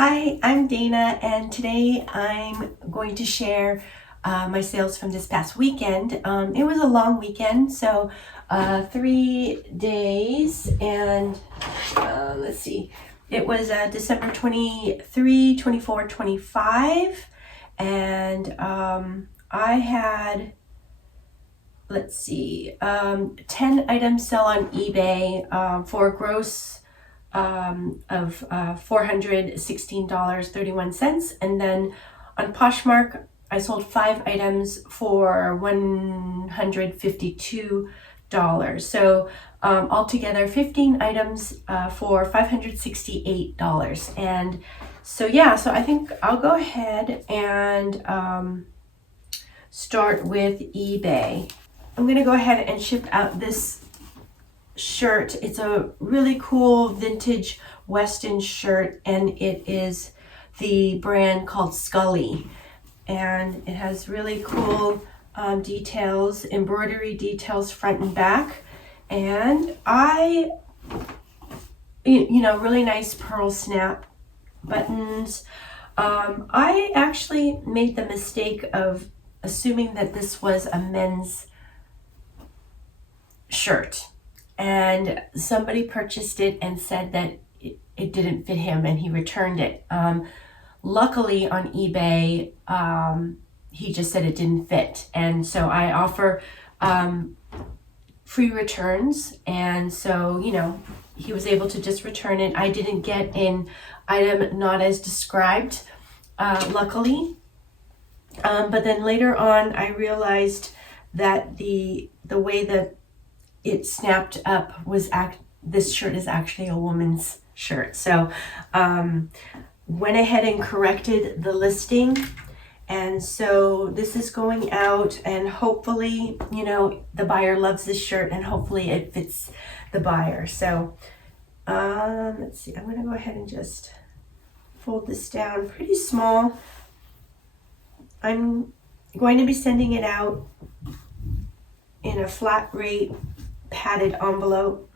Hi, I'm Dana, and today I'm going to share my sales from this past weekend. It was a long weekend, so 3 days, and let's see, it was December 23, 24, 25, and I had, let's see, 10 items sell on eBay for a gross of $416.31. And then on Poshmark, I sold 5 items for $152. So altogether 15 items for $568. And so yeah, so I think I'll go ahead and start with eBay. I'm gonna go ahead and ship out this shirt. It's a really cool vintage Western shirt, and it is the brand called Scully, and it has really cool details, embroidery details front and back, and really nice pearl snap buttons. I actually made the mistake of assuming that this was a men's shirt, and somebody purchased it and said that it didn't fit him, and he returned it. Luckily on eBay, he just said it didn't fit, and so I offer free returns, and so he was able to just return it. I didn't get an item not as described, luckily, but then later on I realized that the way that it snapped up was this shirt is actually a woman's shirt. So went ahead and corrected the listing, and so this is going out, and hopefully the buyer loves this shirt, and hopefully it fits the buyer. So let's see, I'm going to go ahead and just fold this down pretty small. I'm going to be sending it out in a flat rate padded envelope.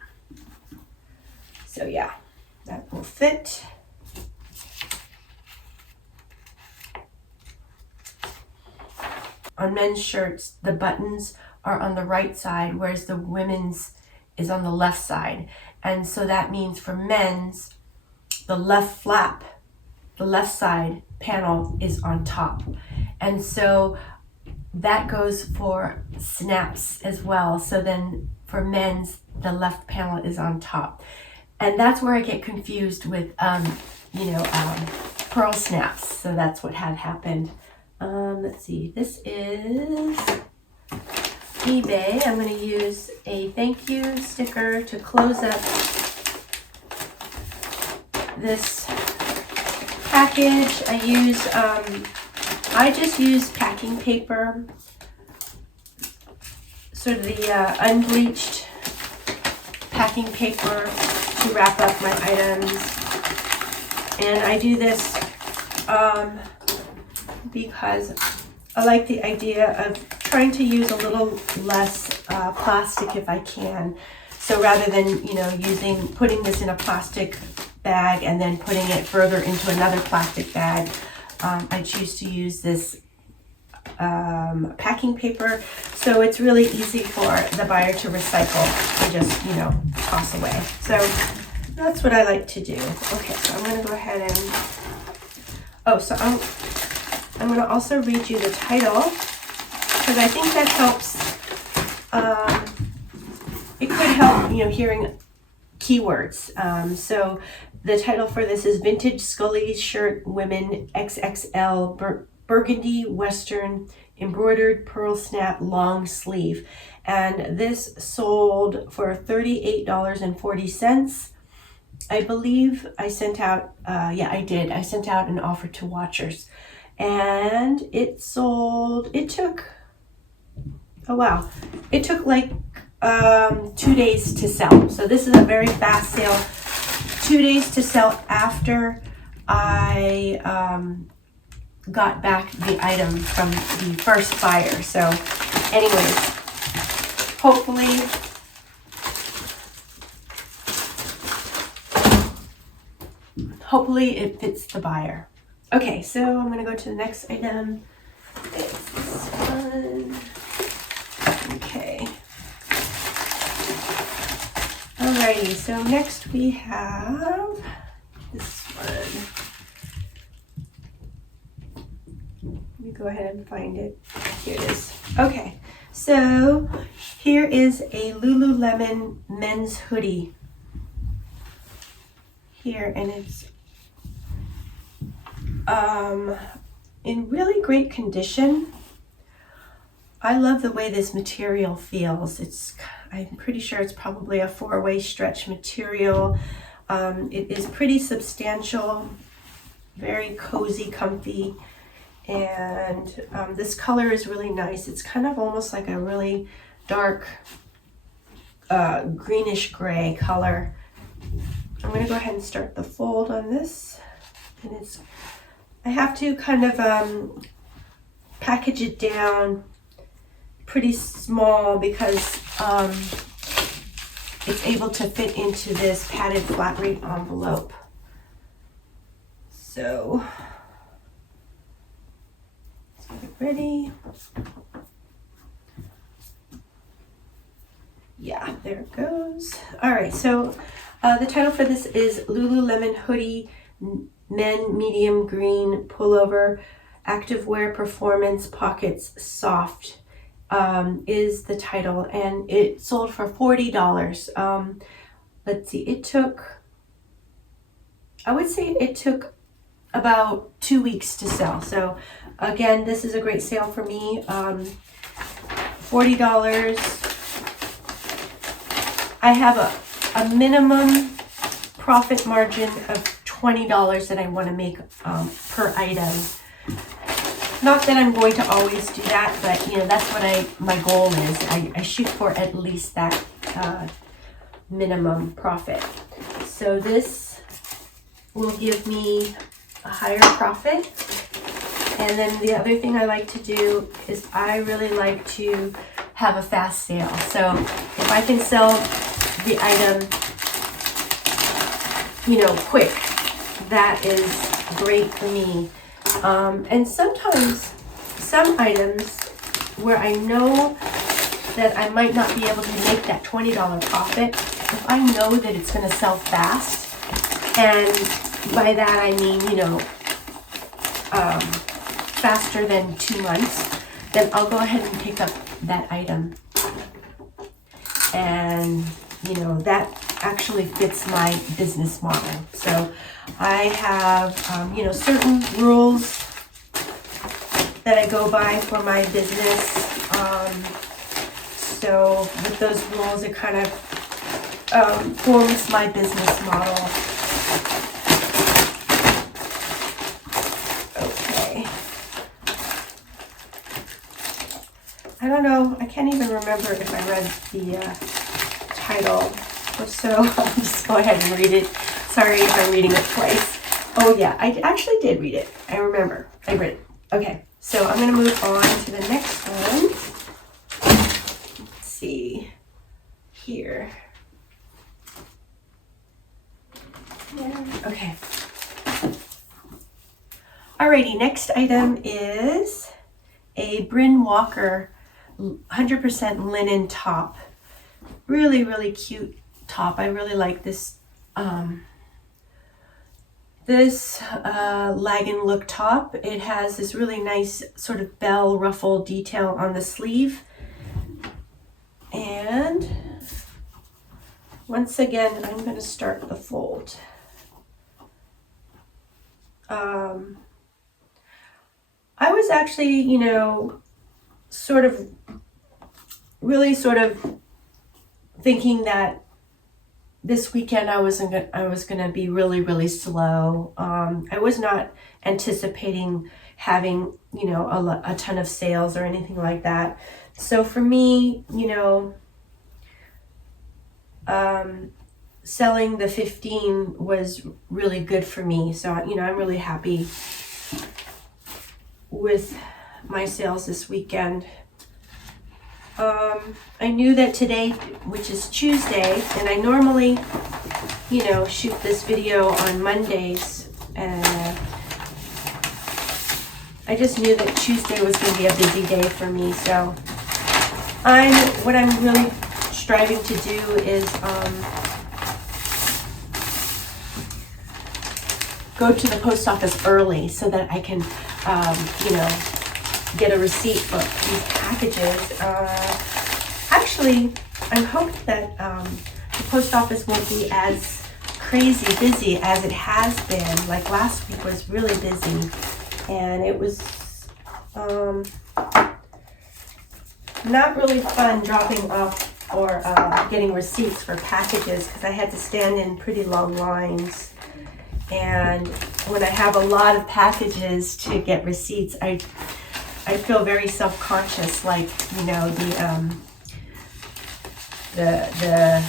So yeah, that will fit. On men's shirts, the buttons are on the right side, whereas the women's is on the left side. And so that means for men's, the left flap, the left side panel is on top. And so that goes for snaps as well. So then for men's, the left panel is on top. And that's where I get confused with, pearl snaps. So that's what had happened. Let's see, this is eBay. I'm going to use a thank you sticker to close up this package. I just use packing paper, sort of the unbleached packing paper to wrap up my items. And I do this because I like the idea of trying to use a little less plastic if I can. So rather than putting this in a plastic bag and then putting it further into another plastic bag, I choose to use this packing paper, so it's really easy for the buyer to recycle and just toss away. So that's what I like to do. Okay, so I'm going to go ahead and I'm going to also read you the title, because I think that helps. It could help hearing keywords. So the title for this is Vintage Scully Shirt Women XXL Burgundy Western Embroidered Pearl Snap Long Sleeve. And this sold for $38.40. I believe I sent out, I did. I sent out an offer to watchers. And it took like 2 days to sell. So this is a very fast sale. 2 days to sell after I got back the item from the first buyer. So anyways, hopefully hopefully it fits the buyer. Okay, so I'm gonna go to the next item. It's this one. Okay. Alrighty, so next we have this one. Let me go ahead and find it. Here it is. Okay, so here is a Lululemon men's hoodie. Here, and it's in really great condition. I love the way this material feels. I'm pretty sure it's probably a 4-way stretch material. It is pretty substantial, very cozy, comfy, and this color is really nice. It's kind of almost like a really dark greenish gray color. I'm going to go ahead and start the fold on this, and I have to kind of package it down pretty small because it's able to fit into this padded flat rate envelope. So let's get it ready. Yeah, there it goes. All right, so the title for this is Lululemon Hoodie Men Medium Green Pullover Activewear Performance Pockets Soft is the title, and it sold for $40. Let's see, I would say it took about 2 weeks to sell. So again, this is a great sale for me. $40. I have a minimum profit margin of $20 that I want to make per item. Not that I'm going to always do that, but that's what my goal is. I shoot for at least that minimum profit. So this will give me a higher profit. And then the other thing I like to do is I really like to have a fast sale. So if I can sell the item, quick, that is great for me. And sometimes some items where I know that I might not be able to make that $20 profit, if I know that it's going to sell fast, and by that I mean, faster than 2 months, then I'll go ahead and pick up that item. And, that actually fits my business model. So I have, certain rules that I go by for my business. So with those rules, it kind of forms my business model. Okay. I don't know. I can't even remember if I read the title or so. I'll just go ahead and read it. Sorry if I'm reading it twice. Oh yeah, I actually did read it. I remember. I read it. Okay, so I'm going to move on to the next one. Let's see here. Okay. Alrighty, next item is a Bryn Walker 100% linen top. Really, really cute top. I really like this lag and look top. It has this really nice sort of bell ruffle detail on the sleeve. And once again, I'm going to start the fold. I was actually, really thinking that this weekend I was gonna be really, really slow. I was not anticipating having, a ton of sales or anything like that. So for me, selling the 15 was really good for me. So, I'm really happy with my sales this weekend. I knew that today, which is Tuesday, and I normally, shoot this video on Mondays, I just knew that Tuesday was going to be a busy day for me. So what I'm really striving to do is go to the post office early so that I can, get a receipt for these packages. Actually, I'm hoping that the post office won't be as crazy busy as it has been. Like last week was really busy, and it was not really fun dropping off or getting receipts for packages because I had to stand in pretty long lines. And when I have a lot of packages to get receipts, I feel very self-conscious, like, you know, the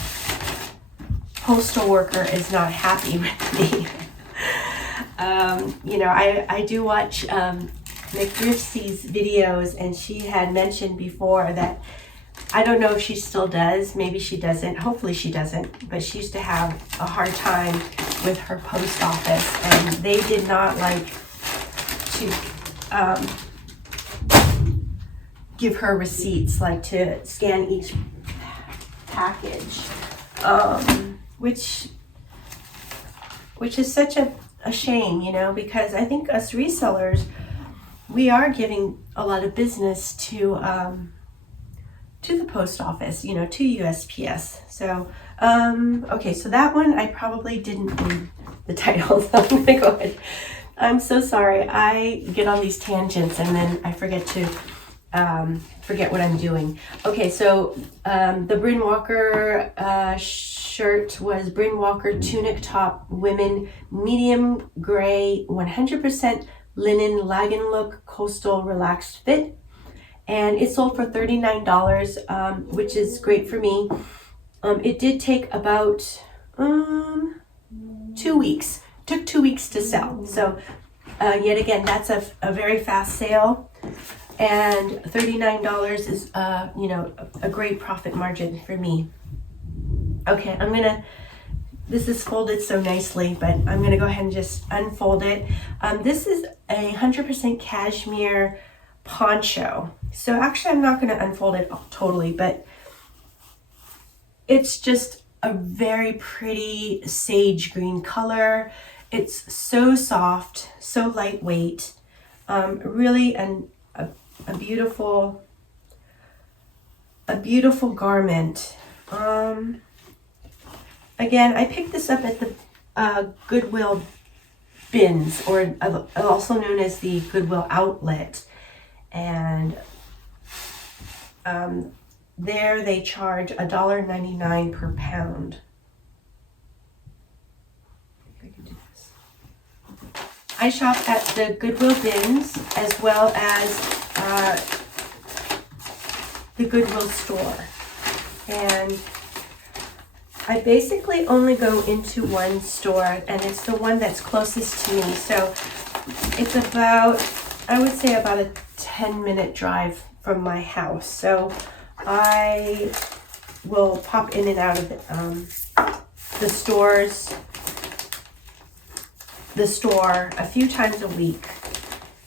postal worker is not happy with me. You know, I do watch McRifsy's videos, and she had mentioned before that, I don't know if she still does, maybe she doesn't, hopefully she doesn't, but she used to have a hard time with her post office, and they did not like to give her receipts, like to scan each package, which is such a shame, you know, because I think us resellers, we are giving a lot of business to the post office, you know, to USPS. So, okay, so that one I probably didn't read the title, so I'm gonna go ahead. I'm so sorry. I get on these tangents and then I forget to forget what I'm doing. Okay, so the Bryn Walker shirt was Bryn Walker tunic top, women, medium gray, 100% linen, lagan look, coastal relaxed fit. And it sold for $39, which is great for me. It did take about 2 weeks. Took 2 weeks to sell. So yet again, that's a very fast sale. And $39 is, you know, a great profit margin for me. Okay, this is folded so nicely, but I'm gonna go ahead and just unfold it. This is a 100% cashmere poncho. So actually I'm not gonna unfold it totally, but it's just a very pretty sage green color. It's so soft, so lightweight, really a beautiful garment. Again, I picked this up at the Goodwill bins, or also known as the Goodwill outlet, and there they charge $1.99 per pound. If I can do this. I shop at the Goodwill bins as well as the Goodwill store, and I basically only go into one store, and it's the one that's closest to me. So it's about, I would say about a 10-minute drive from my house. So I will pop in and out of the store a few times a week.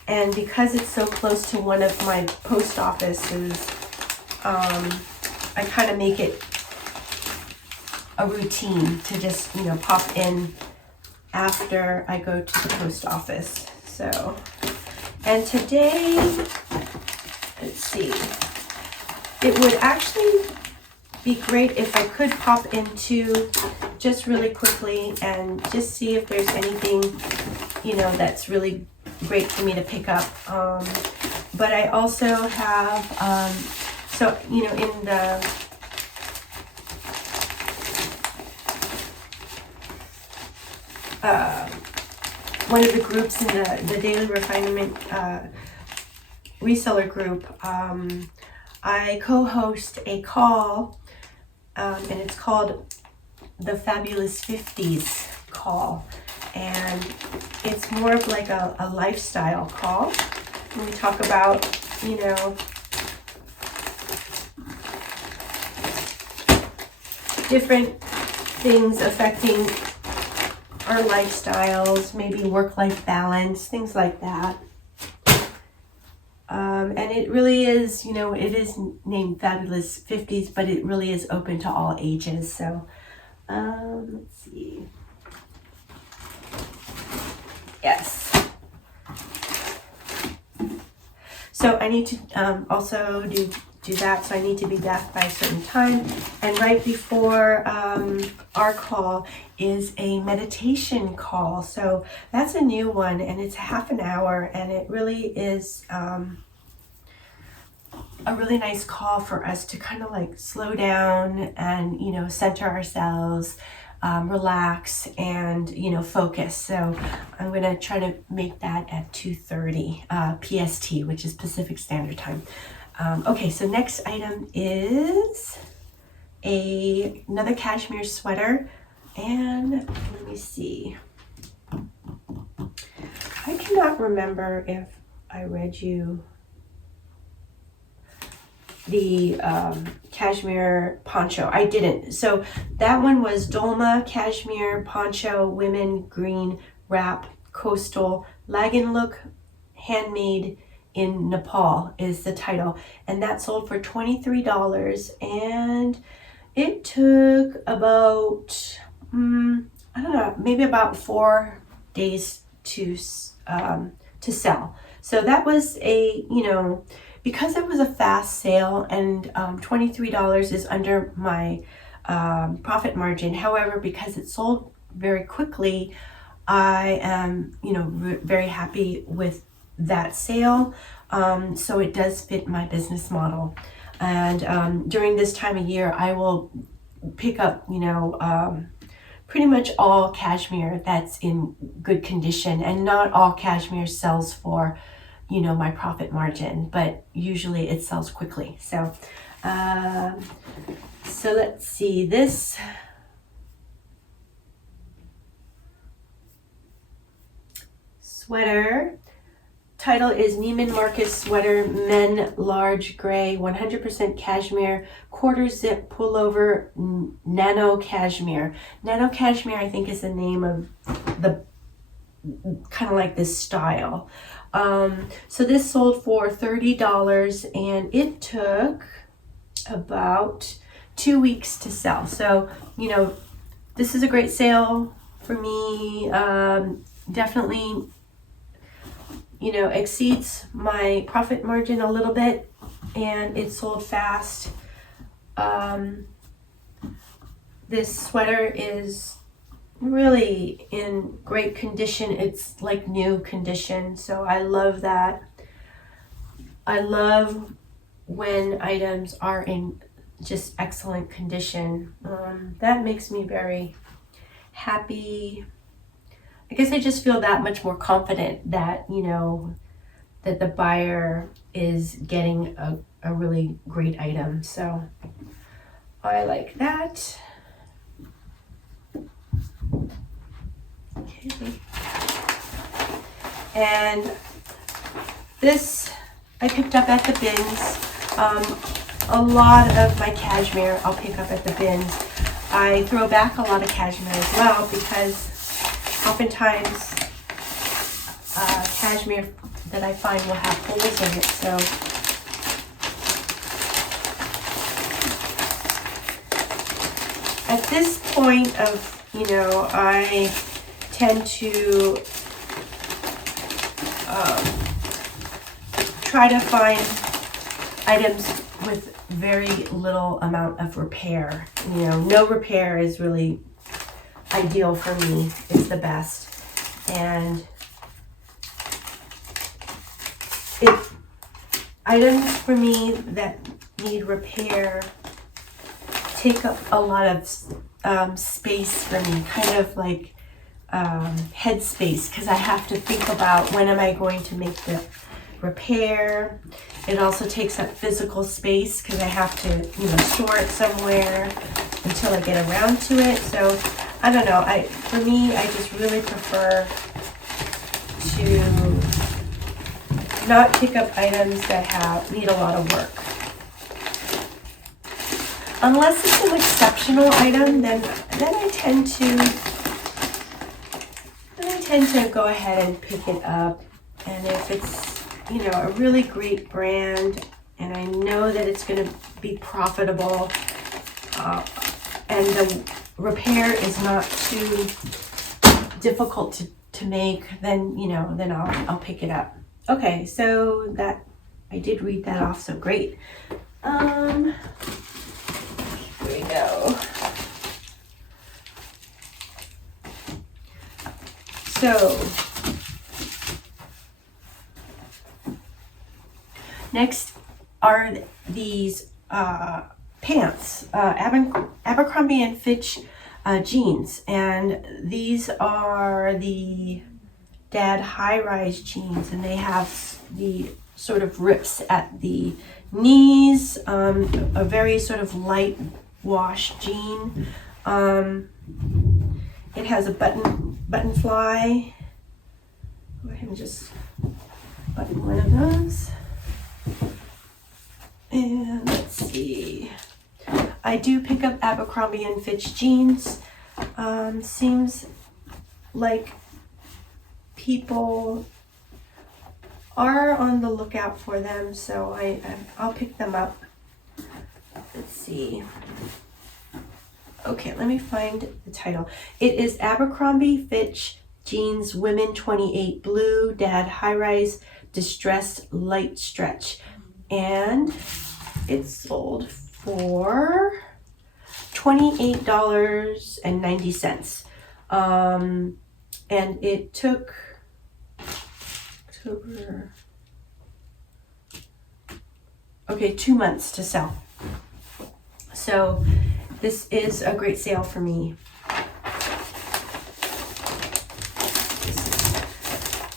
And because it's so close to one of my post offices, I kind of make it a routine to just, you know, pop in after I go to the post office. So, and today, let's see, it would actually be great if I could pop into just really quickly and just see if there's anything, you know, that's really great for me to pick up. But I also have, so, you know, in the one of the groups in the Daily Refinement reseller group, I co-host a call, and it's called the Fabulous 50s call, and it's more of like a lifestyle call. And we talk about, you know, different things affecting our lifestyles, maybe work-life balance, things like that. And it really is, you know, it is named Fabulous 50s, but it really is open to all ages. So, let's see. Yes. So I need to also do that. So I need to be back by a certain time. And right before our call is a meditation call. So that's a new one, and it's half an hour, and it really is a really nice call for us to kind of like slow down and, you know, center ourselves, relax, and, you know, focus. So I'm going to try to make that at 2:30 PST, which is Pacific Standard Time. Okay, so next item is another cashmere sweater, and let me see. I cannot remember if I read you the cashmere poncho. I didn't. So that one was Dolma cashmere poncho, women green wrap, coastal lagan look, handmade in Nepal is the title, and that sold for $23, and it took about I don't know, maybe about 4 days to sell. So that was a, you know, because it was a fast sale, and $23 is under my profit margin. However, because it sold very quickly, I am, you know, very happy with that sale. So it does fit my business model. And during this time of year, I will pick up, you know, pretty much all cashmere that's in good condition, and not all cashmere sells for, you know, my profit margin, but usually it sells quickly. So, so let's see, this sweater title is Neiman Marcus sweater, men large gray, 100% cashmere, quarter zip pullover, nano cashmere. Nano cashmere, I think, is the name of the kind of like this style. So this sold for $30, and it took about 2 weeks to sell. So, you know, this is a great sale for me. Definitely, you know, exceeds my profit margin a little bit, and it sold fast. This sweater is really in great condition. It's like new condition, so I love that. I love when items are in just excellent condition. That makes me very happy. I guess I just feel that much more confident that, you know, that the buyer is getting a really great item. So I like that. Okay. And this I picked up at the bins. A lot of my cashmere I'll pick up at the bins. I throw back a lot of cashmere as well, because oftentimes cashmere that I find will have holes in it. So at this point of, you know, I tend to try to find items with very little amount of repair. You know, no repair is really ideal for me. It's the best. And items for me that need repair take up a lot of space for me, kind of like head space, because I have to think about when am I going to make the repair. It also takes up physical space because I have to, you know, store it somewhere until I get around to it. So I don't know. For me, I just really prefer to not pick up items that need a lot of work. Unless it's an exceptional item, then I tend to tend to go ahead and pick it up. And if it's, you know, a really great brand and I know that it's going to be profitable and the repair is not too difficult to make, then, you know, then I'll pick it up. Okay, so that, I did read that off, so great. Here we go. So, next are these pants, Abercrombie and Fitch jeans, and these are the dad high-rise jeans, and they have the sort of rips at the knees, a very sort of light wash jean. It has a button fly. Go ahead and just button one of those. And let's see. I do pick up Abercrombie and Fitch jeans. Seems like people are on the lookout for them, so I'll pick them up. Let's see. Okay, let me find the title. It is Abercrombie Fitch Jeans Women 28 Blue Dad High Rise Distressed Light Stretch. And it's sold for $28.90. And it took October, okay, 2 months to sell. So this is a great sale for me.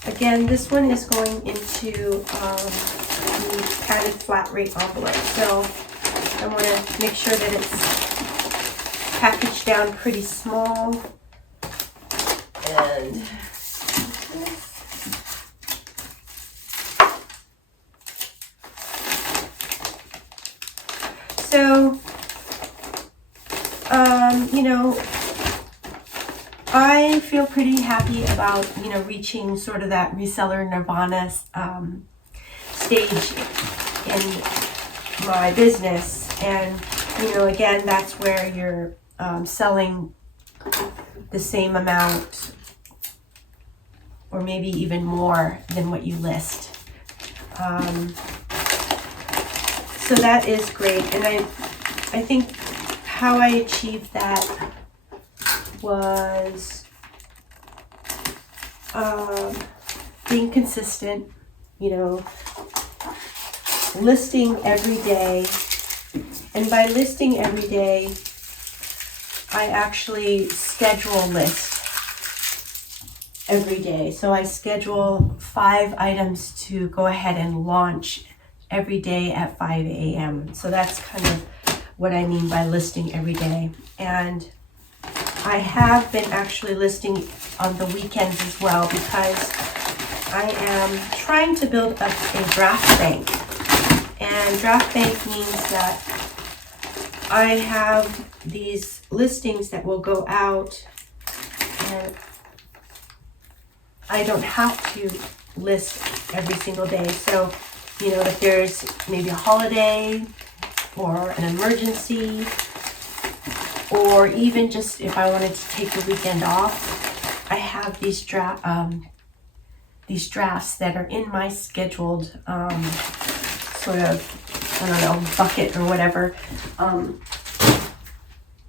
Again, this one is going into the padded flat rate envelope. So I want to make sure that it's packaged down pretty small. And so, you know, I feel pretty happy about, you know, reaching sort of that reseller nirvana stage in my business. And, you know, again, that's where you're selling the same amount or maybe even more than what you list. So that is great. And I think how I achieved that was being consistent, you know, listing every day. And by listing every day, I actually schedule list every day. So I schedule 5 items to go ahead and launch every day at 5 a.m. So that's kind of what I mean by listing every day. And I have been actually listing on the weekends as well because I am trying to build up a draft bank. And draft bank means that I have these listings that will go out and I don't have to list every single day. So, you know, if there's maybe a holiday or an emergency, or even just if I wanted to take the weekend off, I have these drafts that are in my scheduled sort of, I don't know, bucket or whatever.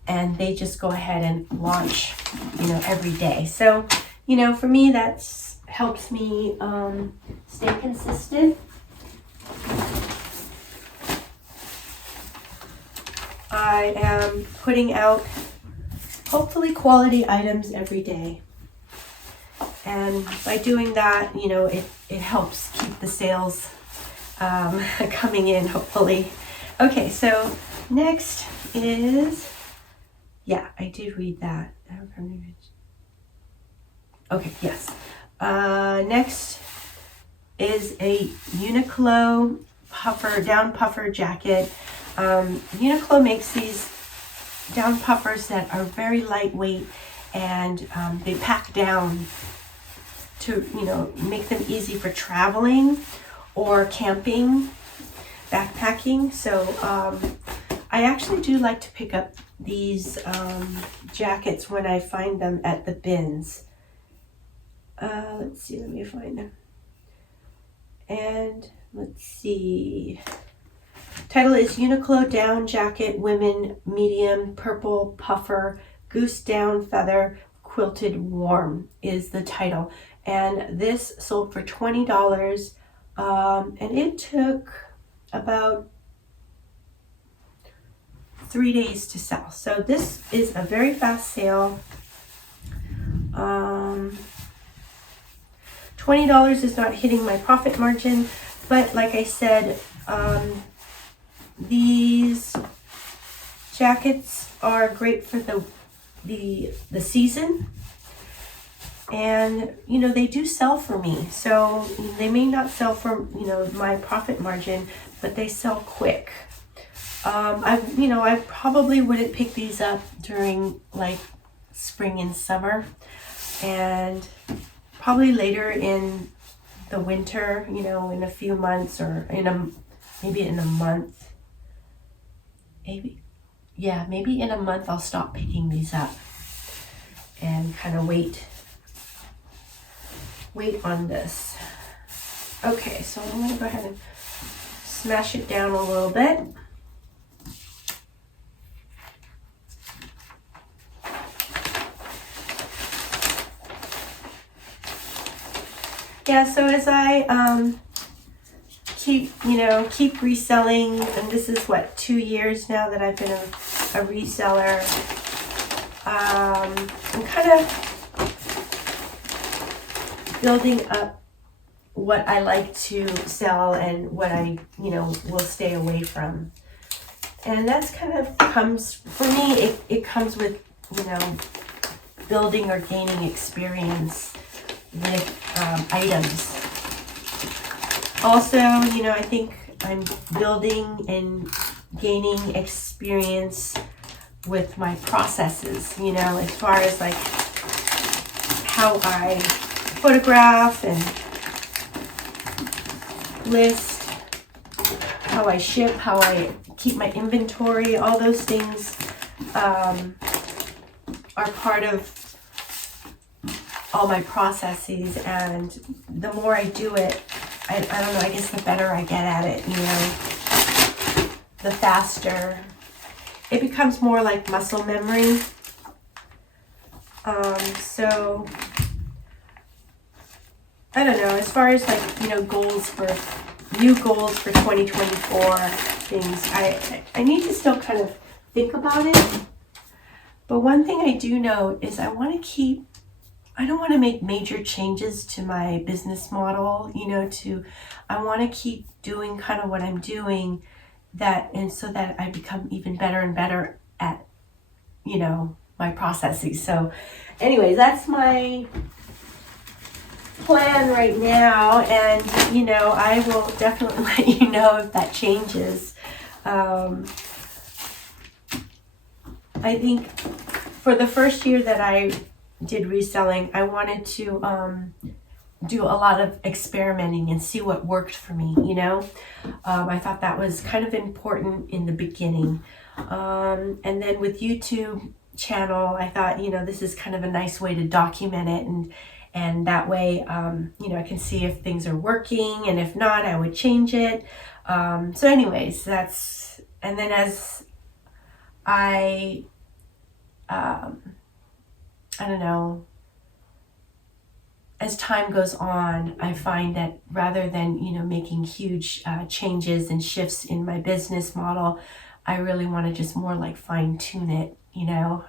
And they just go ahead and launch, you know, every day. So, you know, for me, that's helps me stay consistent. I am putting out hopefully quality items every day. And by doing that, you know, it helps keep the sales coming in, hopefully. Okay, so next is, yeah, I did read that. Okay, yes. Next is a Uniqlo down puffer jacket. Uniqlo makes these down puffers that are very lightweight and they pack down to, you know, make them easy for traveling or camping, backpacking. So I actually do like to pick up these jackets when I find them at the bins. Let's see, let me find them. And let's see. Title is Uniqlo Down Jacket Women Medium Purple Puffer Goose Down Feather Quilted Warm is the title. And this sold for $20. And it took about 3 days to sell. So this is a very fast sale. $20 is not hitting my profit margin, but like I said, these jackets are great for the season, and you know, they do sell for me. So they may not sell for, you know, my profit margin, but they sell quick. I probably wouldn't pick these up during like spring and summer, and probably later in the winter, you know, in a few months, or maybe in a month. Maybe in a month I'll stop picking these up and kind of wait on this. Okay, so I'm going to go ahead and smash it down a little bit. Yeah, so as I keep reselling, and this is what, 2 years now that I've been a reseller. I'm kind of building up what I like to sell and what I, you know, will stay away from. And that's kind of comes, for me, it comes with, you know, building or gaining experience with items. Also, you know, I think I'm building and gaining experience with my processes, you know, as far as like how I photograph and list, how I ship, how I keep my inventory. All those things are part of all my processes, and the more I do it, I don't know, I guess the better I get at it, you know, the faster. It becomes more like muscle memory. So, I don't know, as far as like, you know, new goals for 2024 things, I need to still kind of think about it. But one thing I do know is I don't want to make major changes to my business model, you know, I want to keep doing kind of what I'm doing, and so that I become even better and better at, you know, my processes. So anyways, that's my plan right now, and you know, I will definitely let you know if that changes. I think for the first year that I did reselling, I wanted to do a lot of experimenting and see what worked for me, you know. I thought that was kind of important in the beginning. And then with YouTube channel, I thought, you know, this is kind of a nice way to document it, and that way, you know, I can see if things are working, and if not, I would change it. So anyways, and then as I don't know, as time goes on, I find that rather than, you know, making huge changes and shifts in my business model, I really want to just more like fine tune it, you know.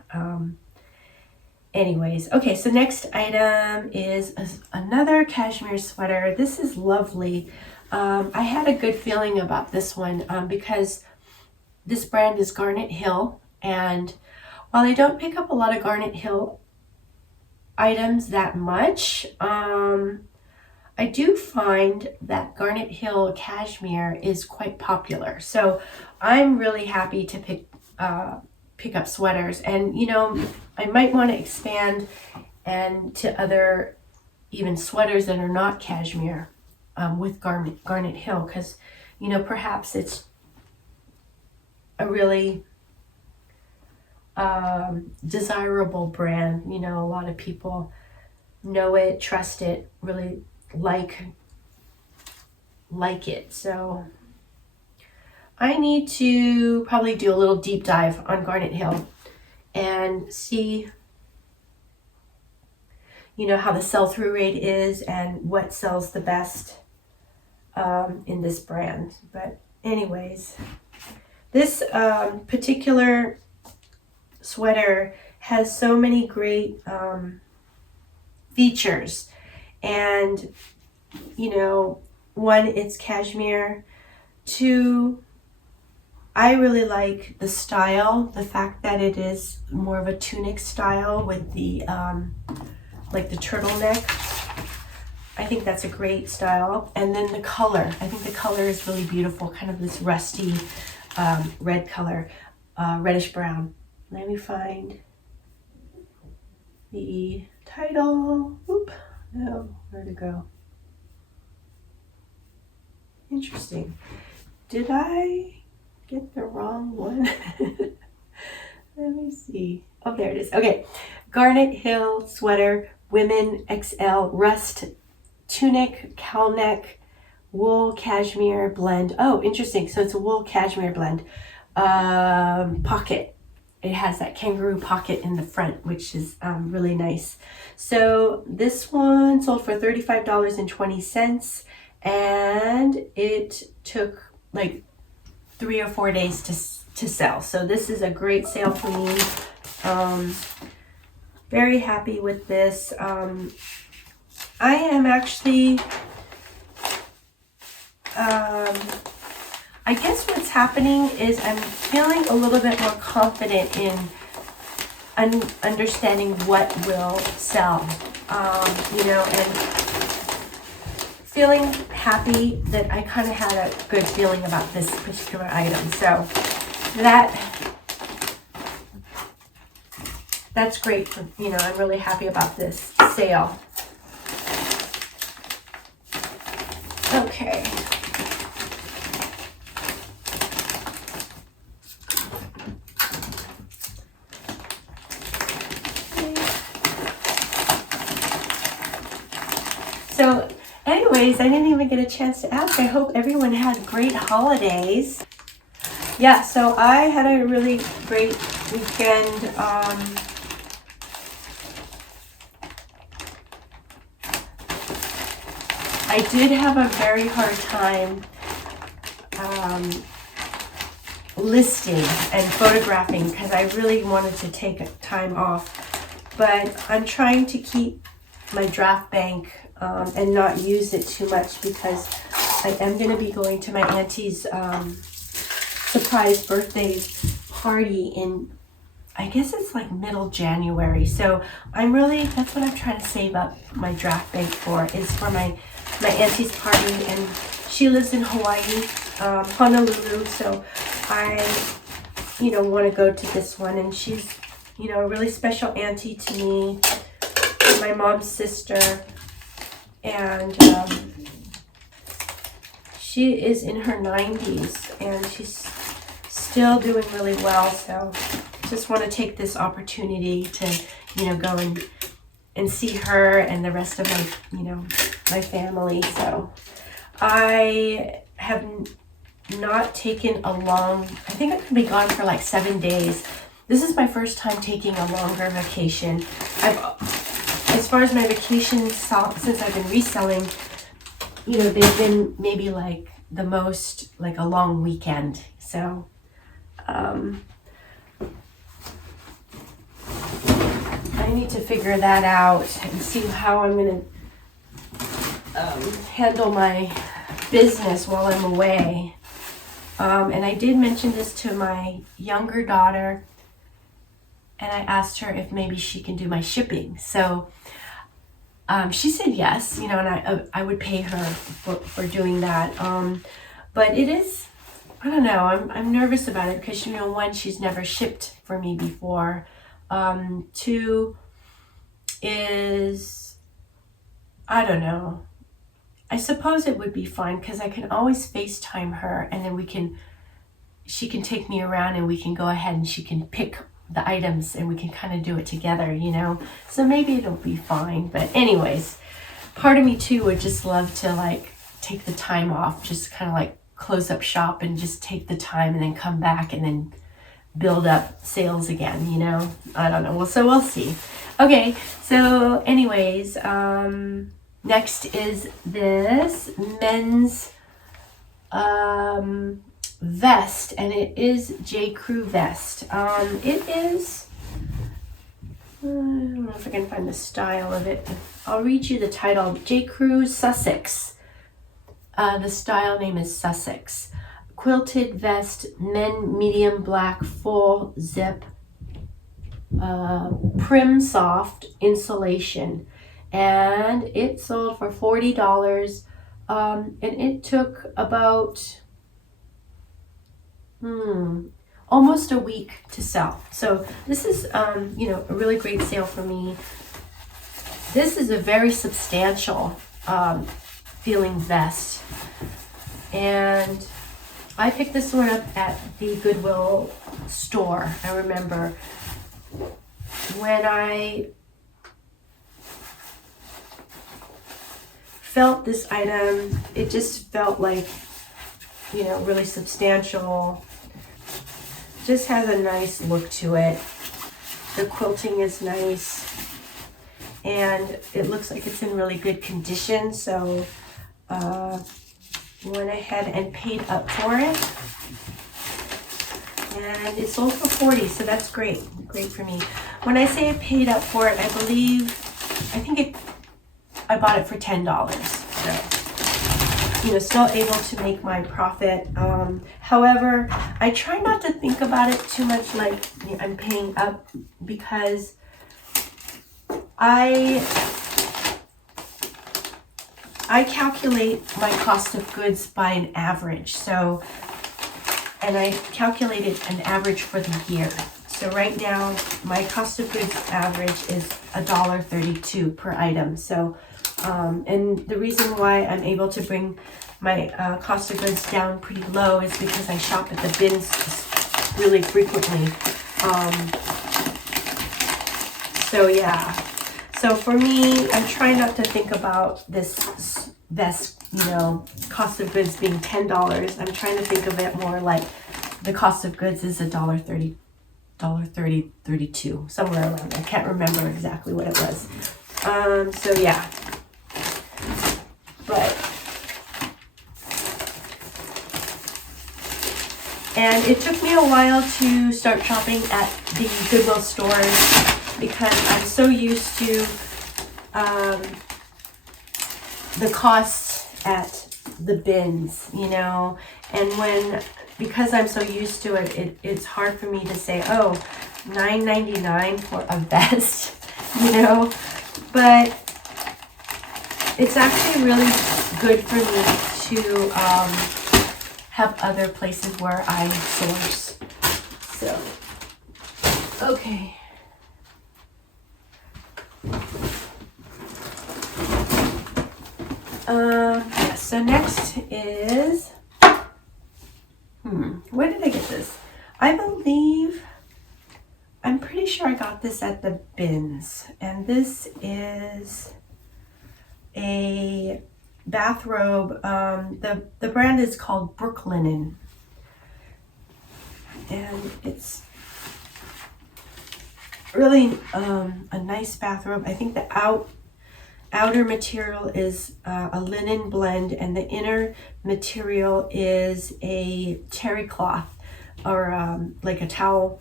Anyways, okay, so next item is another cashmere sweater. This is lovely. I had a good feeling about this one because this brand is Garnet Hill, and while I don't pick up a lot of Garnet Hill items that much, I do find that Garnet Hill cashmere is quite popular. So I'm really happy to pick up sweaters, and you know, I might want to expand and to other even sweaters that are not cashmere with Garnet Hill, because, you know, perhaps it's a really desirable brand. You know, a lot of people know it, trust it, really like it. So I need to probably do a little deep dive on Garnet Hill and see, you know, how the sell-through rate is and what sells the best in this brand. But anyways, this particular sweater has so many great features. And, you know, one, it's cashmere. Two, I really like the style, the fact that it is more of a tunic style with the like the turtleneck. I think that's a great style. And then the color, I think the color is really beautiful, kind of this rusty red color, reddish brown. Let me find the title. Oop, no, where'd it go? Interesting. Did I get the wrong one? Let me see. Oh, there it is. Okay. Garnet Hill sweater, women XL, rust tunic, cowl neck, wool cashmere blend. Oh, interesting. So it's a wool cashmere blend. Pocket. It has that kangaroo pocket in the front, which is really nice. So this one sold for $35.20, and it took like 3 or 4 days to sell. So this is a great sale for me. Very happy with this. I am actually, I guess what's happening is I'm feeling a little bit more confident in understanding what will sell, you know, and feeling happy that I kind of had a good feeling about this particular item. So that's great. For, you know, I'm really happy about this sale. Okay. So anyways, I didn't even get a chance to ask. I hope everyone had great holidays. Yeah, so I had a really great weekend. I did have a very hard time listing and photographing because I really wanted to take time off. But I'm trying to keep my draft bank and not use it too much because I am going to be going to my auntie's surprise birthday party in, I guess it's like middle January. So that's what I'm trying to save up my draft bank for, is for my auntie's party. And she lives in Hawaii, Honolulu. So I, you know, want to go to this one. And she's, you know, a really special auntie to me, my mom's sister. And she is in her 90s and she's still doing really well. So just want to take this opportunity to, you know, go and see her and the rest of my, you know, my family. So I have not taken a long, I think I'm going to be gone for like 7 days. This is my first time taking a longer vacation. As far as my vacations, since I've been reselling, you know, they've been maybe like the most, like a long weekend. So, I need to figure that out and see how I'm going to handle my business while I'm away. And I did mention this to my younger daughter, and I asked her if maybe she can do my shipping. So she said yes, you know, and I would pay her for doing that. But it is, I don't know, I'm nervous about it because, you know, one, she's never shipped for me before. Two is, I don't know. I suppose it would be fine because I can always FaceTime her, and then she can take me around and we can go ahead and she can pick the items and we can kind of do it together, you know? So maybe it'll be fine. But anyways, part of me too would just love to like take the time off, just kind of like close up shop and just take the time and then come back and then build up sales again, you know? I don't know. Well, so we'll see. Okay, so anyways, next is this men's vest, and it is J. Crew vest. It is, I don't know if I can find the style of it. I'll read you the title. J. Crew Sussex. The style name is Sussex. Quilted vest, men medium black, full zip, prim soft insulation, and it sold for $40. And it took about almost a week to sell. So this is you know, a really great sale for me. This is a very substantial feeling vest, and I picked this one up at the Goodwill store. I remember when I felt this item, it just felt like, you know, really substantial. Just has a nice look to it. The quilting is nice, and it looks like it's in really good condition. So went ahead and paid up for it, and it sold for $40, so that's great for me. When I say I paid up for it, I bought it for $10. So, you know, still able to make my profit. However, I try not to think about it too much like I'm paying up, because I calculate my cost of goods by an average. So, and I calculated an average for the year. So right now, my cost of goods average is $1.32 per item. So, and the reason why I'm able to bring my cost of goods down pretty low is because I shop at the bins really frequently. So yeah. So for me, I'm trying not to think about this vest, you know, cost of goods being $10. I'm trying to think of it more like the cost of goods is $1.30, $32, somewhere around there. I can't remember exactly what it was. So yeah. And it took me a while to start shopping at the Goodwill stores, because I'm so used to the costs at the bins, you know, and because I'm so used to it, it's hard for me to say, oh, $9.99 for a vest, you know, but it's actually really good for me to have other places where I source. So, okay. Yeah, so next is, where did I get this? I'm pretty sure I got this at the bins, and this is a bathrobe. The brand is called Brooklinen, and it's really a nice bathrobe. I think the outer material is a linen blend, and the inner material is a terry cloth, or like a towel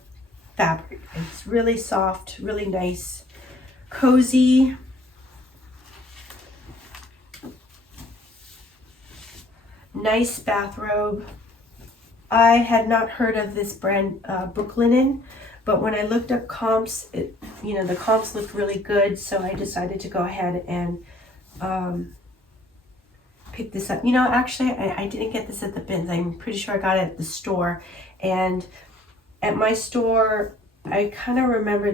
fabric. It's really soft, really nice, cozy. Nice bathrobe. I had not heard of this brand, Brooklinen, but when I looked up comps, the comps looked really good, so I decided to go ahead and pick this up. You know, actually, I didn't get this at the bins. I'm pretty sure I got it at the store, and at my store, I kind of remember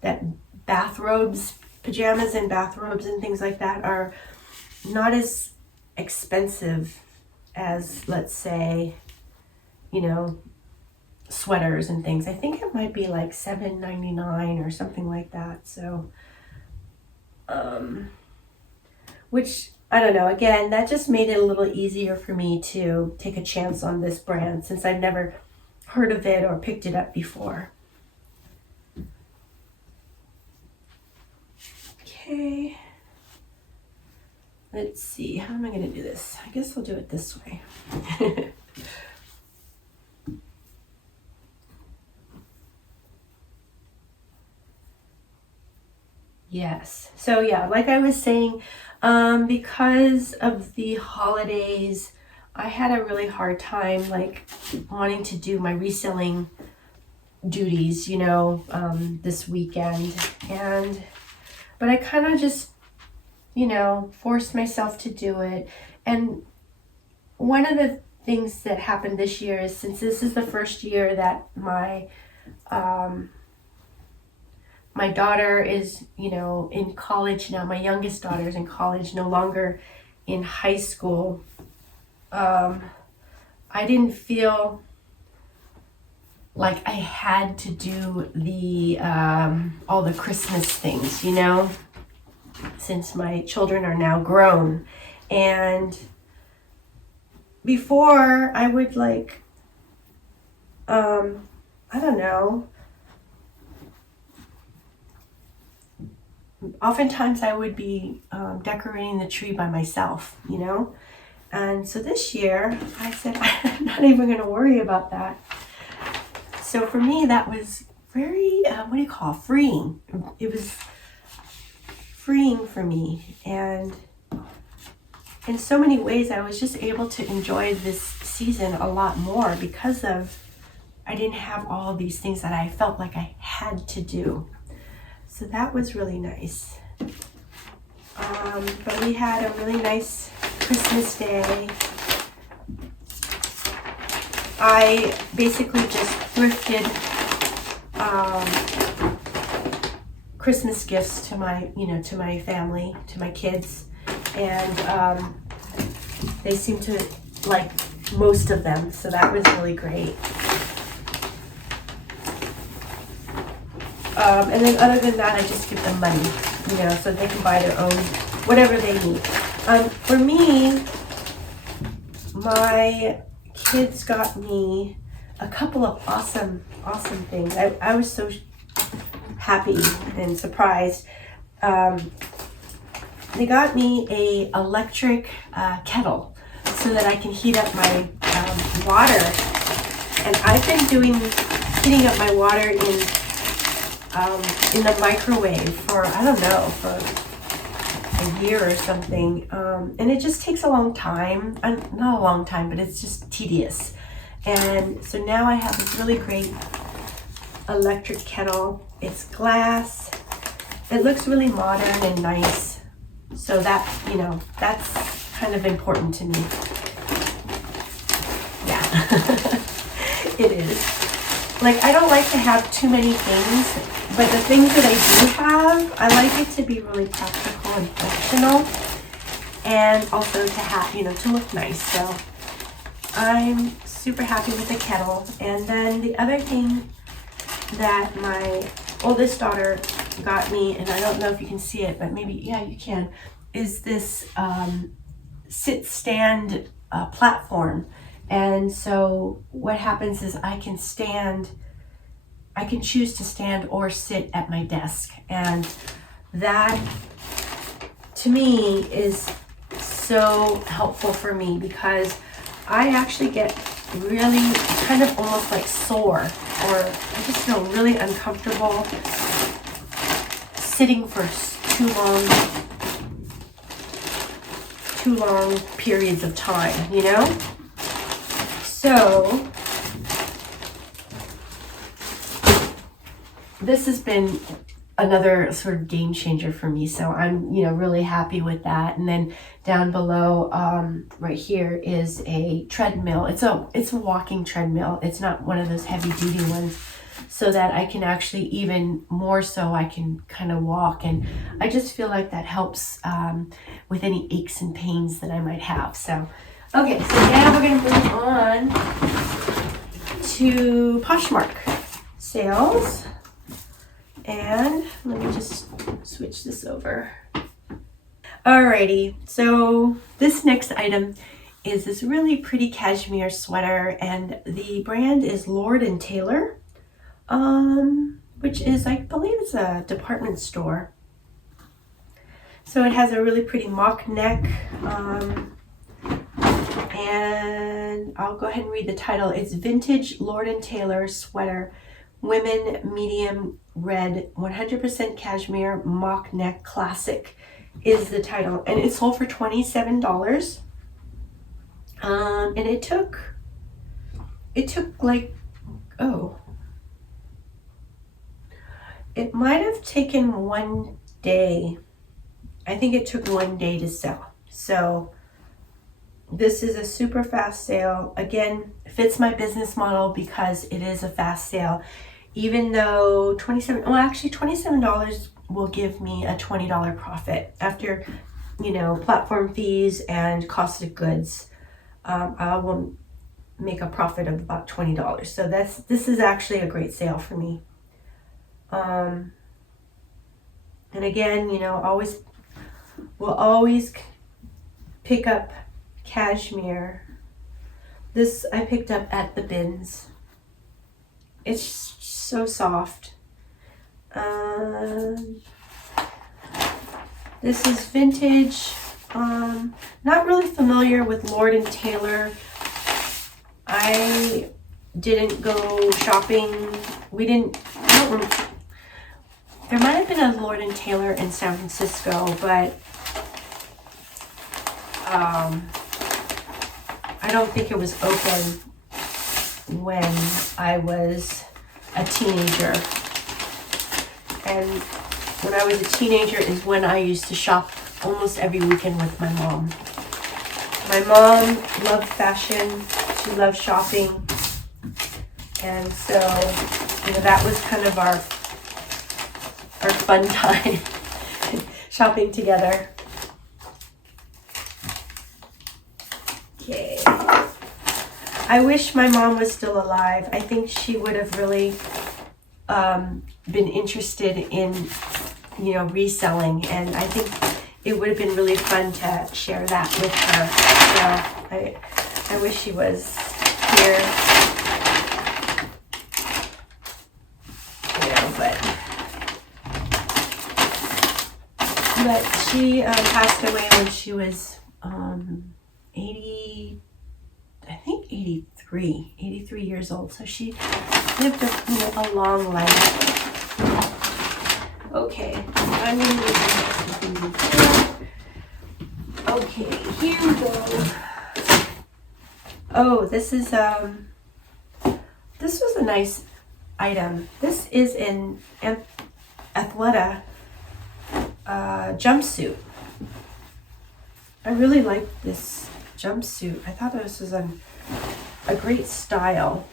that bathrobes pajamas and bathrobes and things like that are not as expensive as, let's say, you know, sweaters and things. I think it might be like $7.99 or something like that. So, which I don't know. Again, that just made it a little easier for me to take a chance on this brand since I've never heard of it or picked it up before. Okay. Let's see. How am I going to do this? I guess I'll do it this way. Yes. So yeah, like I was saying, because of the holidays, I had a really hard time like wanting to do my reselling duties, you know, this weekend. But I kind of just, you know, forced myself to do it. And one of the things that happened this year is, since this is the first year that my daughter is, you know, in college now. My youngest daughter is in college, no longer in high school. I didn't feel like I had to do the all the Christmas things, you know, since my children are now grown. And before I would like, I don't know, oftentimes I would be decorating the tree by myself, you know? And so this year I said, I'm not even going to worry about that. So for me, that was very, freeing. It was freeing for me. And in so many ways, I was just able to enjoy this season a lot more because of, I didn't have all these things that I felt like I had to do. So that was really nice. But we had a really nice Christmas day. I basically just thrifted Christmas gifts to my, to my family, to my kids, and they seemed to like most of them, so that was really great. And then other than that, I just give them money, so they can buy their own, whatever they need. For me, my kids got me a couple of awesome things. I was so happy and surprised. They got me a electric kettle so that I can heat up my water. And I've been heating up my water in the microwave for, I don't know, for a year or something. And it just takes a long time. Not a long time, but it's just tedious. And so now I have this really great electric kettle. It's glass. It looks really modern and nice. So that, that's kind of important to me. Yeah, it is. Like, I don't like to have too many things, but the things that I do have, I like it to be really practical and functional, and also to have, to look nice. So I'm super happy with the kettle. And then the other thing that my oldest daughter got me, and I don't know if you can see it, but maybe, yeah, you can, is this sit-stand platform. And so what happens is I can choose to stand or sit at my desk. And that, to me, is so helpful for me because I actually get really kind of almost like sore, or I just feel really uncomfortable sitting for too long periods of time, So this has been another sort of game changer for me. So I'm, really happy with that. And then down below, right here is a treadmill. It's a walking treadmill. It's not one of those heavy duty ones, so that I can actually, even more so, I can kind of walk. And I just feel like that helps with any aches and pains that I might have. So, okay, so now we're going to move on to Poshmark sales. And let me just switch this over. Alrighty, so this next item is this really pretty cashmere sweater, and the brand is Lord & Taylor, which is, I believe it's a department store. So it has a really pretty mock neck, and I'll go ahead and read the title. It's Vintage Lord & Taylor Sweater, Women Medium Red, 100% Cashmere Mock Neck Classic is the title. And it sold for $27. And it took like, it might have taken one day. I think it took one day to sell. So this is a super fast sale. Again, fits my business model because it is a fast sale. Even though $27 will give me a $20 profit after, platform fees and cost of goods. I will make a profit of about $20. So this is actually a great sale for me. And again, we'll always pick up cashmere. This I picked up at the bins. It's so soft. This is vintage. Not really familiar with Lord & Taylor. I didn't go shopping. There might have been a Lord & Taylor in San Francisco, but I don't think it was open when I was a teenager. And when I was a teenager is when I used to shop almost every weekend with my mom. My mom loved fashion. She loved shopping. And so, that was kind of our fun time, shopping together. Okay. I wish my mom was still alive. I think she would have really been interested in, reselling, and I think it would have been really fun to share that with her. So I wish she was here. But she passed away when she was 83 years old. So she lived a long life. Okay, I'm going to move. Okay, here we go. Oh, this was a nice item. This is an Athleta jumpsuit. I really like this jumpsuit. I thought this was a great style.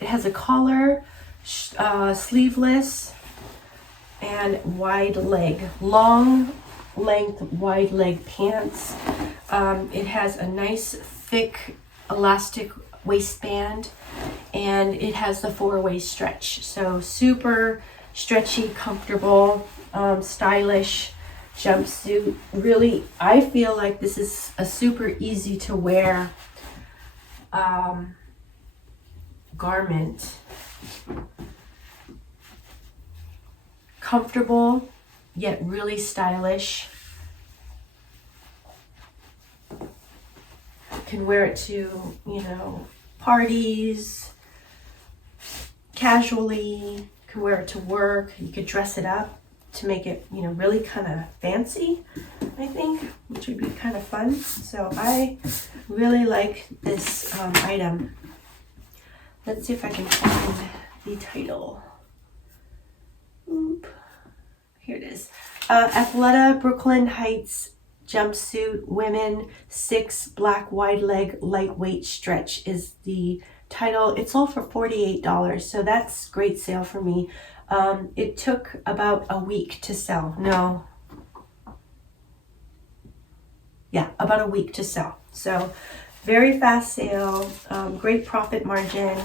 It has a collar, sleeveless, and wide leg, long length wide leg pants. It has a nice thick elastic waistband, and it has the 4-way stretch. So super stretchy, comfortable, stylish jumpsuit. Really, I feel like this is a super easy to wear garment. Comfortable, yet really stylish. Can wear it to, parties, casually. Can wear it to work. You could dress it up to make it, really kind of fancy, I think, which would be kind of fun. So I really like this item. Let's see if I can find the title. Oop. Here it is. Athleta Brooklyn Heights Jumpsuit Women 6 Black Wide Leg Lightweight Stretch is the title. It sold for $48, so that's great sale for me. It took about a week to sell. No. Yeah, about a week to sell. So very fast sale, great profit margin,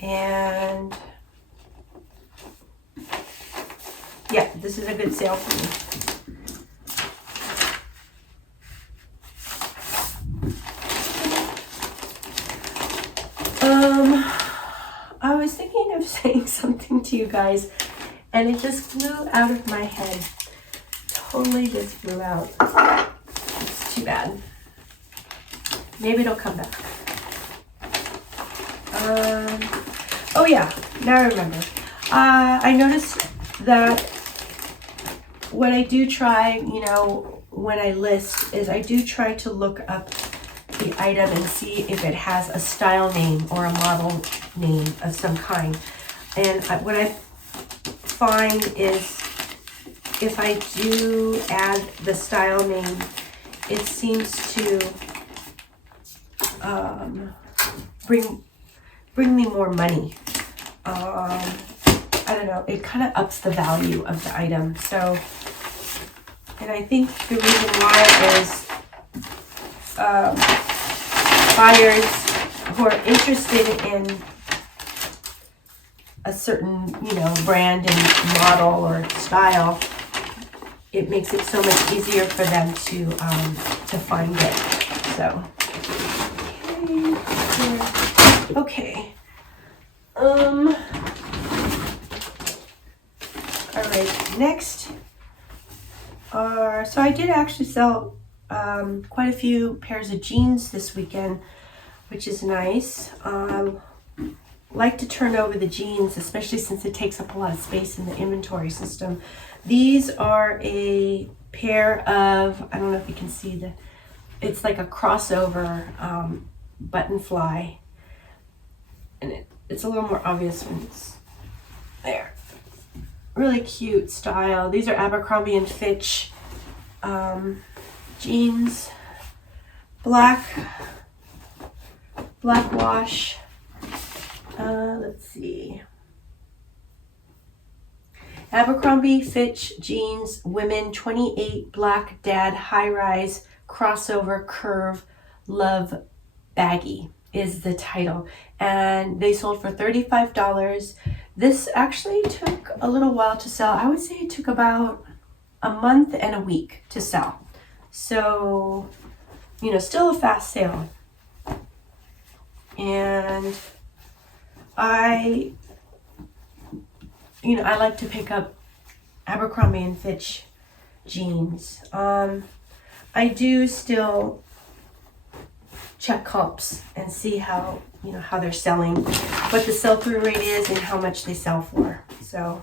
and yeah, this is a good sale for me. I was thinking of saying something to you guys, and it just flew out of my head. Totally just flew out. It's too bad. Maybe it'll come back. Oh yeah, now I remember. I noticed that what I do try, when I list, is I do try to look up the item and see if it has a style name or a model name of some kind. And what I find is if I do add the style name, it seems to bring me more money. I don't know, it kind of ups the value of the item. So, and I think the reason why is buyers who are interested in a certain, brand and model or style, it makes it so much easier for them to find it. So, okay. All right. Next so I did actually sell quite a few pairs of jeans this weekend, which is nice. Like to turn over the jeans, especially since it takes up a lot of space in the inventory system. These are a pair of, I don't know if you can see it's like a crossover button fly, and it's a little more obvious when it's there. Really cute style. These are Abercrombie and Fitch jeans, black wash. Let's see. Abercrombie Fitch jeans, women 28, black dad, high rise, crossover, curve, love, baggy is the title. And they sold for $35. This actually took a little while to sell. I would say it took about a month and a week to sell. So, still a fast sale. And I like to pick up Abercrombie and Fitch jeans. I do still check comps and see how they're selling, what the sell-through rate is and how much they sell for. So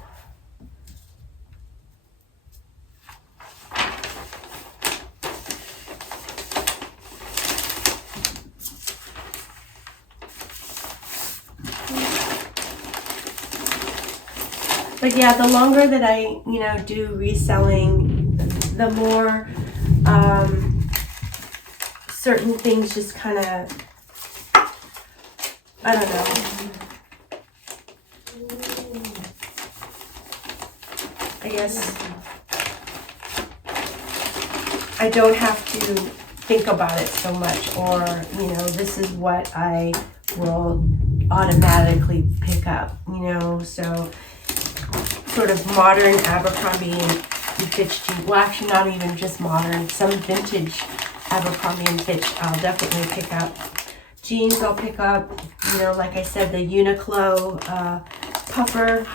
but yeah, the longer that I do reselling, the more certain things just kind of, I don't know. I guess I don't have to think about it so much, or, this is what I will automatically pick up, so sort of modern Abercrombie and Fitch jeans. Well, actually not even just modern, some vintage Abercrombie and Fitch I'll definitely pick up. Jeans I'll pick up, like I said, the Uniqlo puffer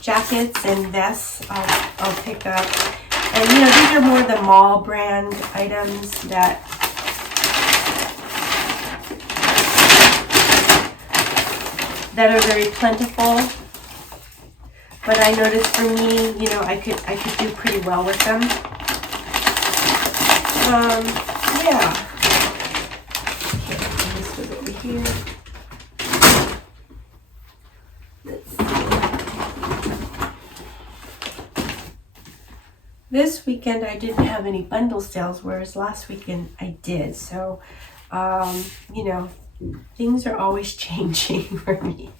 jackets and vests I'll pick up. And these are more the mall brand items that are very plentiful. But I noticed for me, I could do pretty well with them. Yeah. Okay, this goes over here. Let's see. This weekend I didn't have any bundle sales, whereas last weekend I did. So You know, things are always changing for me.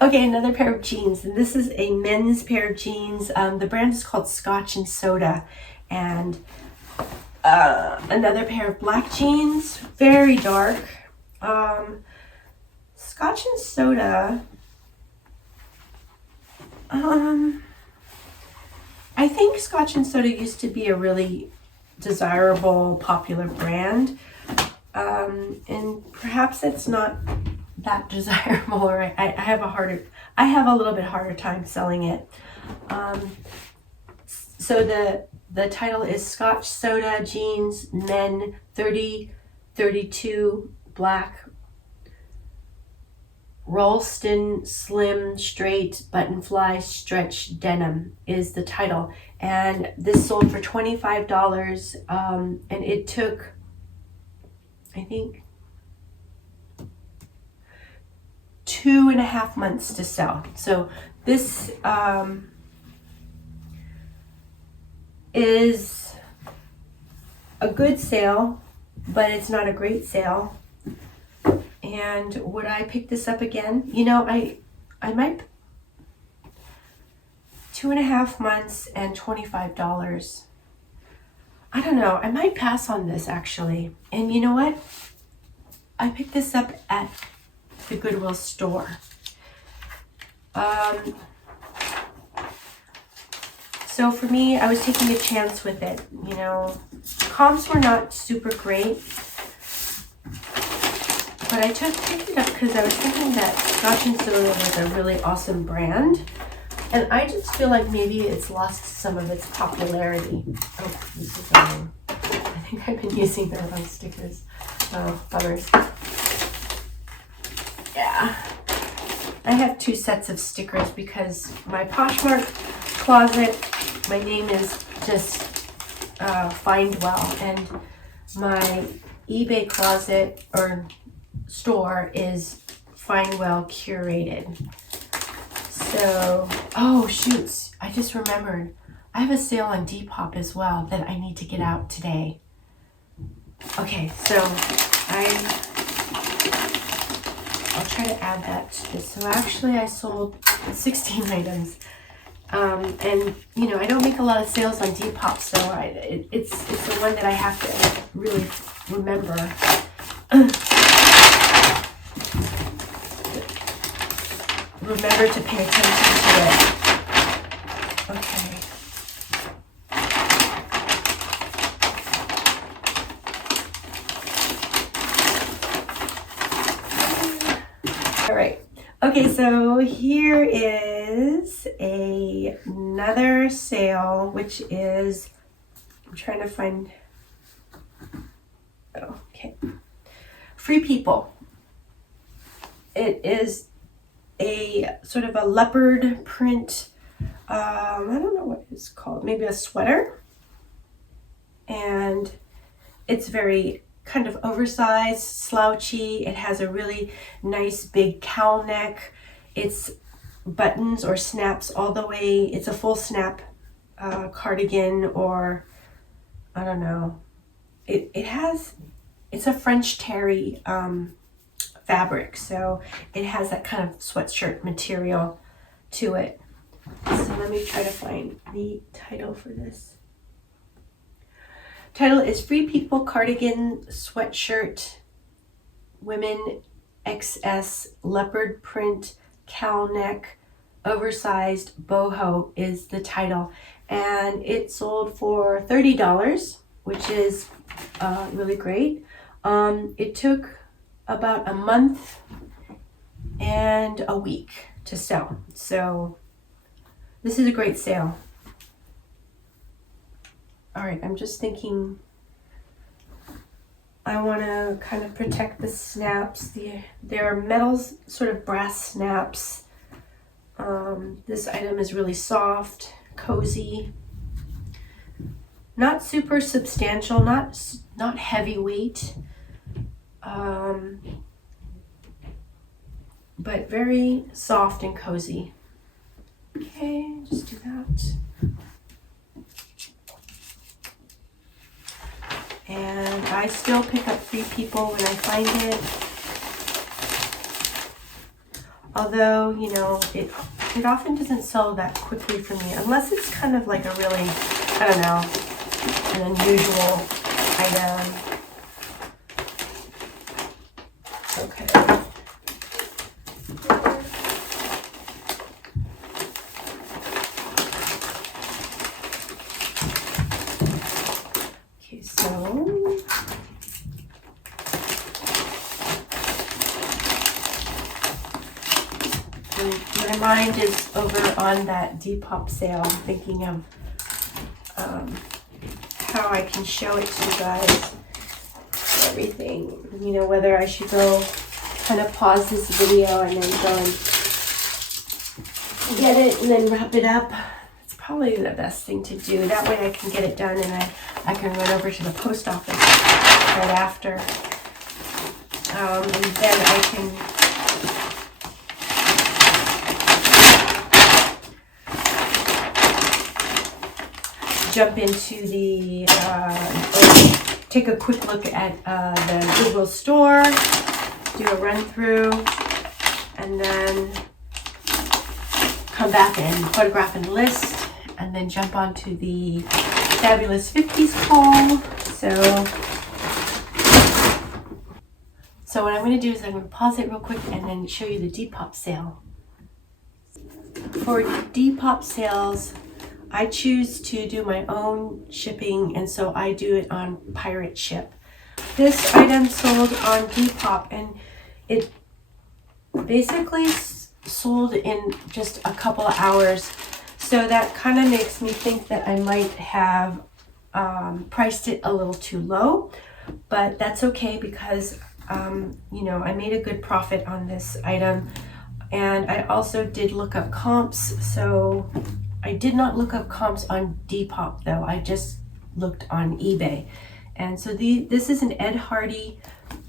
Okay, another pair of jeans, and this is a men's pair of jeans. The brand is called Scotch and Soda, and another pair of black jeans, very dark. Scotch and Soda. I think Scotch and Soda used to be a really desirable, popular brand, and perhaps it's not that desirable, or I have a little bit harder time selling it. So the title is Scotch Soda Jeans Men 30-32 Black Rollston Slim Straight Button Fly Stretch Denim is the title, and this sold for $25, and it took, I think, 2.5 months to sell. So this is a good sale, but it's not a great sale. And would I pick this up again? You know, I might. 2.5 months and $25. I don't know. I might pass on this actually. And you know what? I picked this up at the Goodwill store. So for me, I was taking a chance with it. You know, comps were not super great. But I picked it up because I was thinking that Scotch and Soda was a really awesome brand. And I just feel like maybe it's lost some of its popularity. Oh, this is wrong. I think I've been using the wrong stickers. Oh, bummers. Yeah. I have 2 sets of stickers because my Poshmark closet, my name is just Find Well. And my eBay closet or store is Find Well Curated. So, oh shoots, I just remembered. I have a sale on Depop as well that I need to get out today. Okay, so I'll try to add that to this. So actually I sold 16 items. And you know, I don't make a lot of sales on Depop, so it's the one that I have to really remember. Remember to pay attention to it. Okay. All right. Okay, so here is another sale, which is, I'm trying to find, okay. Free People. It is a sort of a leopard print, I don't know what it's called, maybe a sweater. And it's very kind of oversized, slouchy. It has a really nice big cowl neck. It's buttons or snaps all the way. It's a full snap cardigan, or I don't know. It's a French terry fabric, so it has that kind of sweatshirt material to it. So let me try to find the title for this. Title is Free People Cardigan Sweatshirt Women XS Leopard Print Cowl Neck Oversized Boho is the title, and it sold for $30, which is really great. It took about a month and a week to sell. So this is a great sale. All right, I'm just thinking I want to kind of protect the snaps. They're metal, sort of brass snaps. This item is really soft, cozy, not super substantial, not heavyweight. But very soft and cozy. Okay, just do that. And I still pick up free people when I find it. Although, you know, it often doesn't sell that quickly for me, unless it's kind of like a really, I don't know, an unusual item. Okay. Okay, so my mind is over on that Depop sale. I'm thinking of how I can show it to you guys. Everything, you know, whether I should go kind of pause this video and then go and get it and then wrap it up. It's probably the best thing to do. That way I can get it done and I can run over to the post office right after. And then I can jump into the, take a quick look at the Google store, do a run through, and then come back and photograph and list, and then jump onto the Fabulous 50s haul. So what I'm going to do is I'm going to pause it real quick and then show you the Depop sale. For Depop sales, I choose to do my own shipping, and so I do it on Pirate Ship. This item sold on Depop, and it basically sold in just a couple of hours. So that kind of makes me think that I might have priced it a little too low, but that's okay because, you know, I made a good profit on this item. And I also did look up comps, so I did not look up comps on Depop though. I just looked on eBay. And so this is an Ed Hardy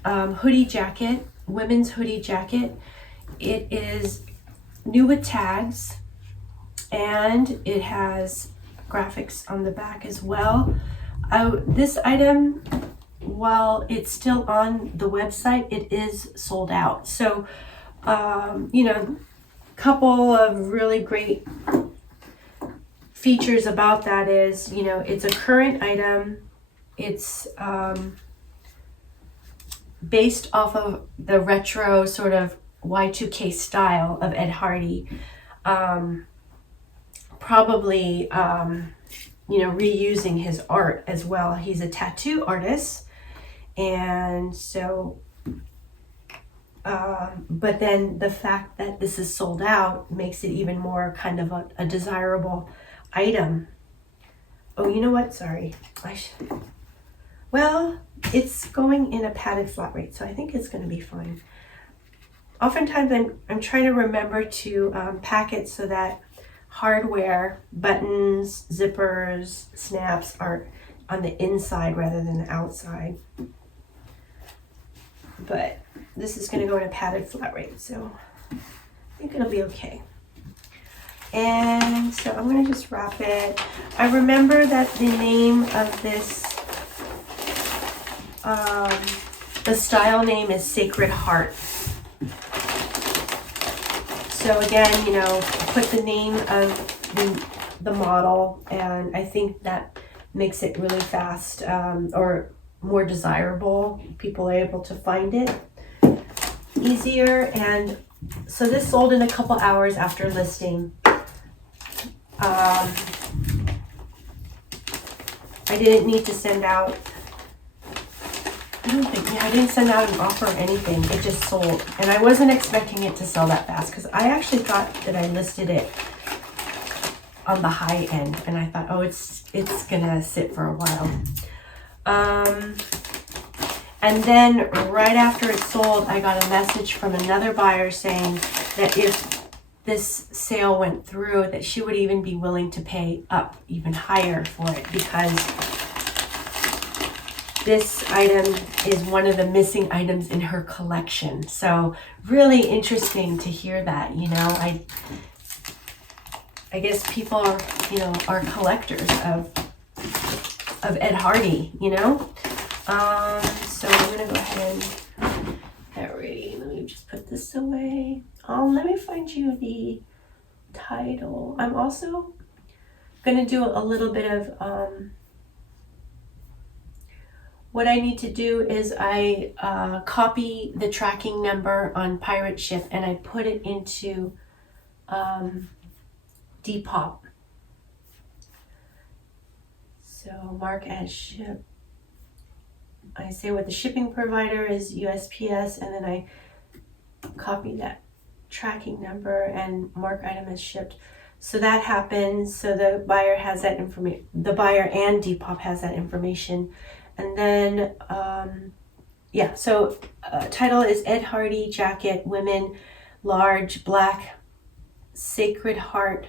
hoodie jacket, women's hoodie jacket. It is new with tags, and it has graphics on the back as well. This item, while it's still on the website, it is sold out. So, you know, couple of really great features about that is, you know, it's a current item. It's based off of the retro sort of Y2K style of Ed Hardy. Probably, you know, reusing his art as well. He's a tattoo artist. And so, but then the fact that this is sold out makes it even more kind of a desirable item. Oh, you know what? Sorry. Well, it's going in a padded flat rate, so I think it's going to be fine. Oftentimes I'm trying to remember to pack it so that hardware, buttons, zippers, snaps are on the inside rather than the outside. But this is going to go in a padded flat rate, so I think it'll be okay. And so I'm going to just wrap it. I remember that the name of this, the style name is Sacred Heart. So again, you know, put the name of the model, and I think that makes it really fast or more desirable. People are able to find it easier. And so this sold in a couple hours after listing. I didn't need to send out, I didn't send out an offer or anything. It just sold. And I wasn't expecting it to sell that fast because I actually thought that I listed it on the high end. And I thought, oh, it's gonna sit for a while. And then right after it sold, I got a message from another buyer saying that if this sale went through, that she would even be willing to pay up even higher for it, because this item is one of the missing items in her collection. So really interesting to hear that, you know. I guess people are, you know, are collectors of Ed Hardy, you know. So I'm gonna go ahead and get ready. Let me just put this away. Let me find you the title. I'm also gonna do a little bit of what I need to do is I copy the tracking number on Pirate Ship and I put it into Depop. So mark as ship. I say what the shipping provider is, USPS, and then I copy that tracking number and mark item as shipped. So that happens. So the buyer has that information. The buyer and Depop has that information. And then, so title is Ed Hardy jacket, women, large, black, Sacred Heart,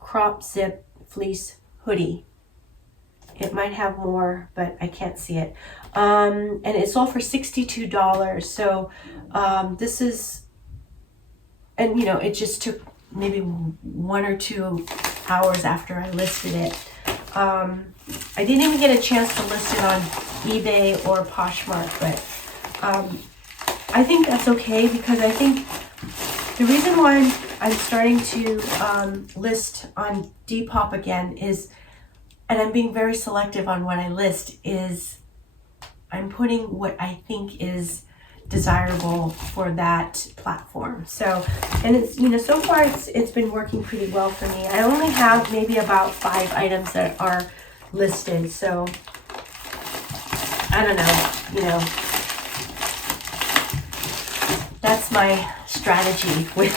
crop zip, fleece, hoodie. It might have more, but I can't see it. And it's all for $62. So this is, and you know, it just took maybe 1 or 2 hours after I listed it. I didn't even get a chance to list it on eBay or Poshmark, but I think that's okay, because I think the reason why I'm starting to list on Depop again is, and I'm being very selective on what I list, is I'm putting what I think is desirable for that platform. So, and it's, you know, so far it's been working pretty well for me. I only have maybe about 5 items that are listed. So I don't know, you know, that's my strategy with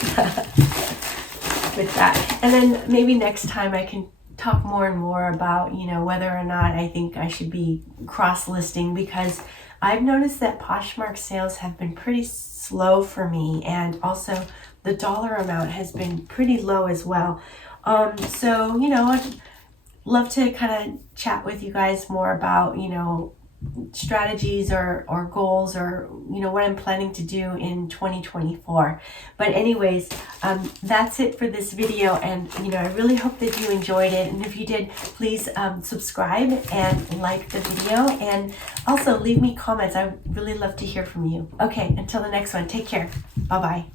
that. And then maybe next time I can talk more and more about, you know, whether or not I think I should be cross-listing, because I've noticed that Poshmark sales have been pretty slow for me, and also the dollar amount has been pretty low as well. So, you know, I'd love to kind of chat with you guys more about, you know, strategies or goals, or you know, what I'm planning to do in 2024. But anyways, that's it for this video, and you know, I really hope that you enjoyed it, and if you did, please subscribe and like the video, and also leave me comments. I would really love to hear from you. Okay, until the next one, take care. Bye bye.